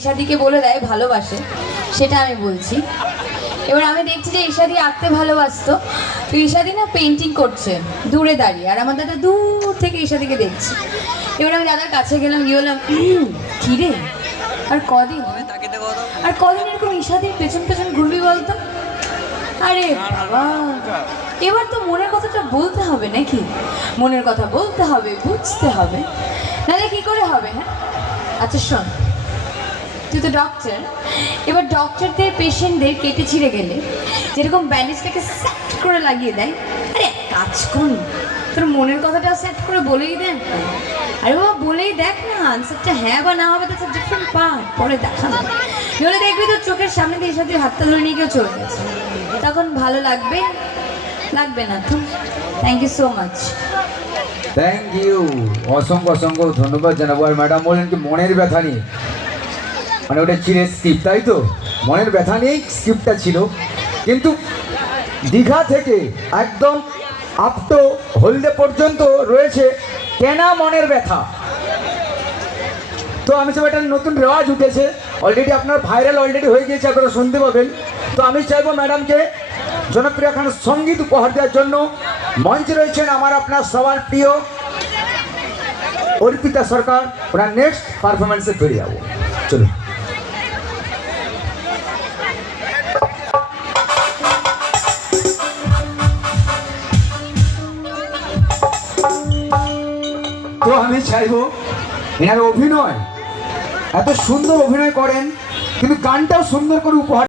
ঈশাদিকে বলে দেয় ভালোবাসে, সেটা আমি বলছি। এবার আমি দেখছি যে ঈশাদি আঁকতে ভালোবাসতো, তো ঈশাদি না পেন্টিং করছে দূরে দাঁড়িয়ে, আর আমার দাদা দূর থেকে ঈশাদিকে দেখছে। এবার আমি দাদার কাছে গেলাম, গিয়ে বললাম কি রে, আর কদিন এরকম ঈশাদির পেছন পেছন ঘুরবি বলতো? আরে বাবা, এবার তো মনের কথাটা বলতে হবে নাকি, মনের কথা বলতে হবে, বুঝতে হবে, নাহলে কি করে হবে? হ্যাঁ আচ্ছা শোন, তুই তো ডক্টর, এবার ডক্টরদের পেশেন্টদের কেটে ছিঁড়ে গেলে যেরকম ব্যান্ডেজটাকে সেট করে লাগিয়ে দেয়, আরে কাজ করুন, তোর মনের কথাটা সেট করে বলেই দেন। আরে বাবা বলেই দেখ না, আনসারটা হ্যাঁ বা না হবে, তো ডিফারেন্ট পার্ট, পরে দেখা যাবে। নইলে দেখবি তোর চোখের সামনে দিয়ে সাথে হাতটা ধরে নিয়ে কেউ চলে গেছে, তখন ভালো লাগবে লাগবে না তো। Thank you so much. Thank you, অসংখ্য অসংখ্য ধন্যবাদ জানাবো। আর ম্যাডাম বললেন কি মনের ব্যথা নিয়ে, মানে ওটা ছিল স্ক্রিপ্ট, তাই তো? মনের ব্যথা নিয়েই স্ক্রিপ্টটা ছিল, কিন্তু দীঘা থেকে একদম আপ টু হলদে পর্যন্ত রয়েছে কেনা মনের ব্যথা। তো আমি সব একটা নতুন রেওয়াজ উঠেছে, অলরেডি আপনার ভাইরাল অলরেডি হয়ে গিয়েছে, আপনারা শুনতে পাবেন। তো আমি চাইবো ম্যাডামকে জনপ্রিয় খান সঙ্গীত উপহার দেওয়ার জন্য। মঞ্চে রয়েছেন আমার আপনার সবার প্রিয় অর্পিতা সরকার, ওনার নেক্সট পারফরমেন্সে ফিরে যাবো। চলুন। তো আমি চাইবো এনার অভিনয়, এত সুন্দর অভিনয় করেন, কিন্তু গানটাও সুন্দর করে উপহার